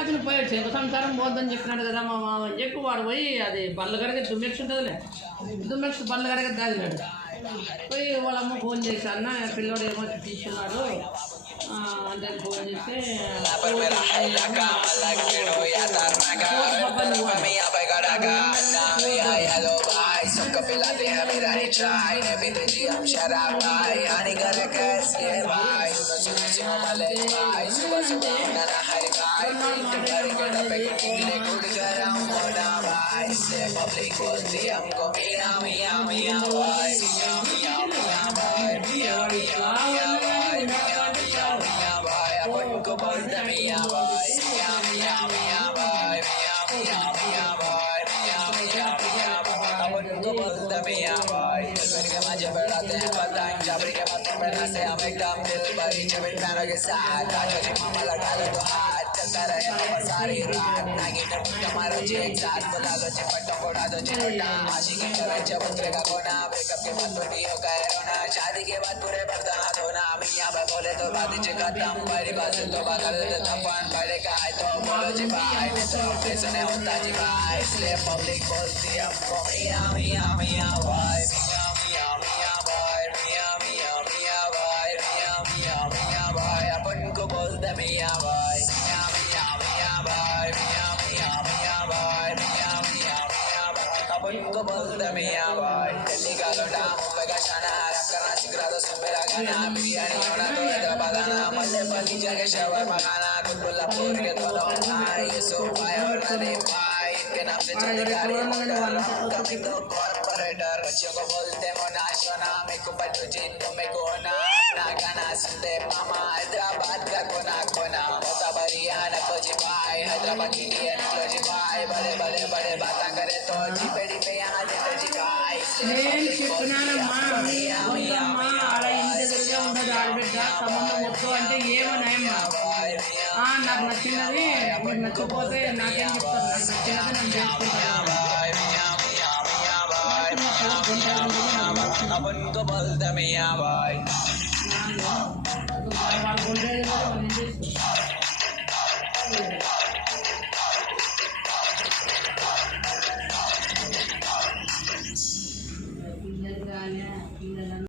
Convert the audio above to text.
అతను పోయాడు చెంక సంసారం పోద్దని చెప్పినాడు కదా మా మామ అని చెప్పి వాడు పోయి అది బల్ల గడగ దుమ్మెక్స్ ఉంటుందిలే దుమ్మెక్స్ బల్ల గడగ దాగినాడు పోయి వాళ్ళ అమ్మ ఫోన్ చేసి అన్న పిల్లోడు ఏమో తీసుకున్నాడు అంటే ఫోన్ చేస్తే सबको पिलाते हैं मेरा ही ट्राई ने भी जी हम शराब भाई हानिकारक है इसलिए भाई सुनो सुनो मले भाई सुबह सुबह ना हर भाई घर के डब्बे के टिकले टूट गया हूँ मोना भाई इसलिए पब्लिक बोलती हमको मियां मियां मियां भाई मियां मियां मियां भाई मियां मियां मियां भाई मियां मियां मियां भाई अपन को बोलते मियां भाई मियां मियां मियां भाई मियां मियां मियां भाई मियां मियां मियां भाई अपन को बोलते मियां भाई दिल के मजे बढ़ाते हैं पतंग जबरी के पत्तों में नसे हम एकदम दिल भरी चबिन पैरों के साथ काजो जी मामा लगा लो तो हाथ चलता रहे हम सारी रात नागिन तुम्हारा जी एक साथ बुला लो चिपटो फोड़ा दो चिपटा आशिकी करे चबूतरे का कोना ब्रेकअप के बाद बड़ी हो गए रोना शादी के बाद पूरे बर्दाना धोना मियां भाई बोले तो बात खत्म बड़ी बात तो बगल तपन बड़े का तो बोलो जी भाई मैं तो अपने सुने होता जी भाई इसलिए पब्लिक बोलती हमको मियां मियां मियां भाई मियां मियां मियां भाई मियां मियां मियां भाई मियां मियां मियां भाई अपन को बोलते मियां भाई मियां मियां मियां भाई मियां मियां मियां भाई मियां मियां मियां भाई अपन को बोलते मियां भाई दिल्ली का लोटा मुंबई का शाना रैप करना सीख रहा तो मेरा गाना बिरयानी होना तो हैदराबाद आना मल्ले पली जगह शवर मखाना कुतुल्ला पूर के दोनों भाई ये सो भाई और नरे भाई इनके नाम से चलती गाड़ी कमी तो कॉर्पोरेटर बच्चों को बोलते मोना शोना मेरे को बच्चों जिनको मेरे को ना गाना सुनते मामा हैदराबाद का कोना कोना होता बरिया नको जी भाई हैदराबाद की लिए निकलो जी भाई बड़े बड़े बड़े बातें करे तो जी पेड़ी पे यहाँ देखो जी भाई నేను చెప్పినానమ్మా వద్దమ్మా అలా ఇంటి దగ్గరగా ఉండదు ఆడబిడ్డ సంబంధం వద్దు అంటే ఏమన్నాయమ్మా నాకు నచ్చినది మీరు నచ్చకపోతే నాకేం చెప్తారు నాకు నచ్చినది నేను చేసుకుంటాను